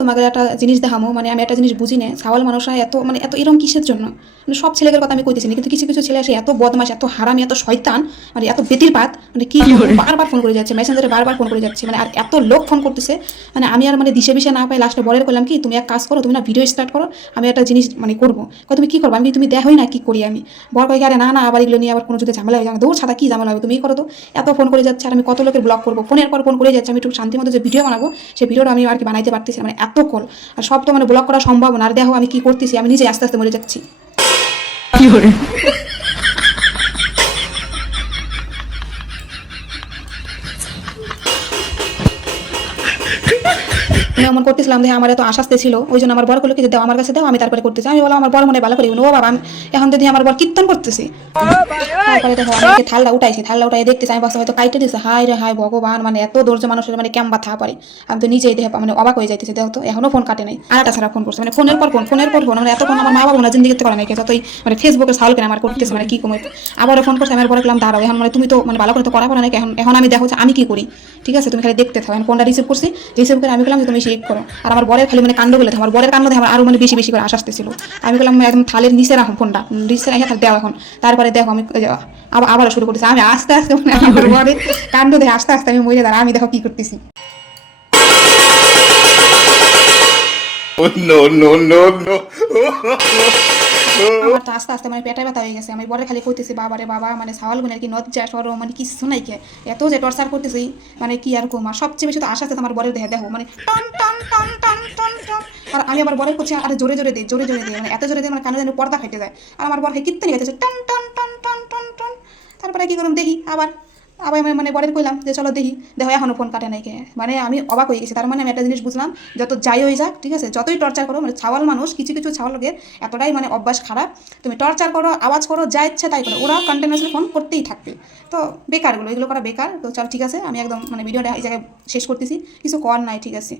তোমাকে একটা জিনিস দেখামো, মানে আমি একটা জিনিস বুঝি না, সাওয়াল মানুষরা এত মানে এত এরকম কিসের জন্য? মানে সব ছেলেদের কথা আমি কইতেছি না, কিন্তু কিছু কিছু ছেলে আসে এত বদমাশ, এত হারামি, এত শয়তান, মানে এত বেতির পাত, মানে কি বলবো, বারবার ফোন করে যাচ্ছে, মেসেঞ্জারে বারবার ফোন করে যাচ্ছে, মানে আর এত লোক ফোন করতেছে, মানে আমি আর মানে দিশে বিশে না পাই, লাস্টে বলের করলাম কি, তুমি এক কাজ করো, তুমি না ভিডিও স্টার্ট করো, আমি একটা জিনিস মানে করবো। তুমি কি করবো? আমি তুমি দেখোই না কি করি আমি। বর কয় কি, আরে না না, আবার এগুলো নিয়ে আবার কোনো যদি ঝামেলা হয়ে যাবে, দৌড় ছাতা কি ঝামেলা হবে, তুমি করো তো। এত ফোন করে যাচ্ছে, আর আমি কত লোকের ব্লক করবো, ফোনের পর ফোন করে যাচ্ছে, আমি একটু শান্তি মতো যে ভিডিও বানাবো, সেই ভিডিওটা আমি আর কি বানাইতে পারতেছি না, মানে এত কল। আর সব তো মানে ব্লক করা সম্ভব না, আর দেখো আমি কি করতেছি, আমি নিজে আস্তে আস্তে মরে যাচ্ছি। আমি এমন করতেছিলাম যে আমার এত আশাস্তে ছিল, ওই জন্য আমার বর করলো কি, যে দাও আমার কাছে দাও, আমি তারপরে করতেছি। আমি বললাম আমার বর মনে ভালো করে, ও বাবা আমি এখন যদি আমার বর কীর্তন করতেছি। তারপরে দেখো আমি থালটা উঠাইছি, থালটা উঠাই দেখতেছি, আমি বাসা হয়তো কাইটে দিচ্ছে। হাই রে হাই ভগবান, মানে এত ধৈর্য মানুষের মানে কেমন থা পারে। আমি তো নিজেই দেখে মানে অবাক হয়ে যাইতেছি, দেখো তো এখনো ফোন কাটে নাই, আর একটা ছাড়া ফোন করছে, মানে ফোনের পর ফোন, ফোনের পর ফোন, মানে এত ফোন আমার মা বাবা না জিন্দিগিতে করে নাই, যতই মানে ফেসবুকের সাউল কেন আমার করতেছে, মানে কি কমে। আবারও ফোন করছে, আমার পরে গেলাম দাঁড়াও, এখন মানে তুমি তো মানে ভালো করে তো করা পারো নাকি, এখন এখন আমি দেখো যে আমি কি করি, ঠিক আছে তুমি খালি দেখতে থাকো। এখন ফোনটা রিসিভ করছি, রিসিভ করে আমি বললাম যে তুমি শেক করো। আর আমার বরের খালি মানে কাণ্ড বলে, আমার বরের কাণ্ড দেখে আমার আরো মানে বেশি বেশি করে আশ আসতেছিল। আমি বললাম একদম থালের নিচে রাখো ফোনটা, নিচে রেখে তাহলে দেওয়া এখন। তারপরে দেখো আমি আবার শুরু করতেছি, আমি আস্তে আস্তে মানে আমার বরের কাণ্ড দেখে আস্তে আস্তে আমি মরে দাঁড়া, আমি দেখো কি করতেছি। No, no, no, no. আমার তো আস্তে আস্তে মানে পেটে ব্যথা হয়ে গেছে। আমি বলে খালি কইতেছি বাবা রে বাবা, মানে সাওয়াল গুনের কি নজ্জা সরম মানে কিছু নাই কে, এত যে টর্চার করতেছি, মানে কি আর কম। আর সবচেয়ে বেশি তো আশা আছে আমার বরের দেখে, দেখো মানে টন টন টন টন টন টন। আর আমি আবার বরের করছি আরে জোরে জোরে দিই, জোরে জোরে দিই, মানে এত জোরে দিই মানে কানে যেন পর্দা ফেটে যায়। আর আমার বর কীর্তনই গাইতেছে টন টন টন টন টন টন। তারপরে কি করলাম দেখি আবার, আবার আমি মানে বরের কইলাম যে চলো দেখি, দেখো এখনো ফোন কাটে নাই কে। মানে আমি অবাক হয়ে গেছি। তার মানে আমি একটা জিনিস বুঝলাম, যত যাই হয়ে যাক, ঠিক আছে, যতই টর্চার করো, মানে ছাওয়াল মানুষ, কিছু কিছু ছাওয়াল লোকের এতটাই মানে অভ্যাস খারাপ, তুমি টর্চার করো, আওয়াজ করো, যা ইচ্ছা তাই করো, ওরা কন্টিনিউসলি ফোন করতেই থাকবে। তো বেকারগুলো, এগুলো করা বেকার। তো চল ঠিক আছে, আমি একদম মানে ভিডিওটা এই জায়গায় শেষ করতেছি, কিছু কর নাই, ঠিক আছে।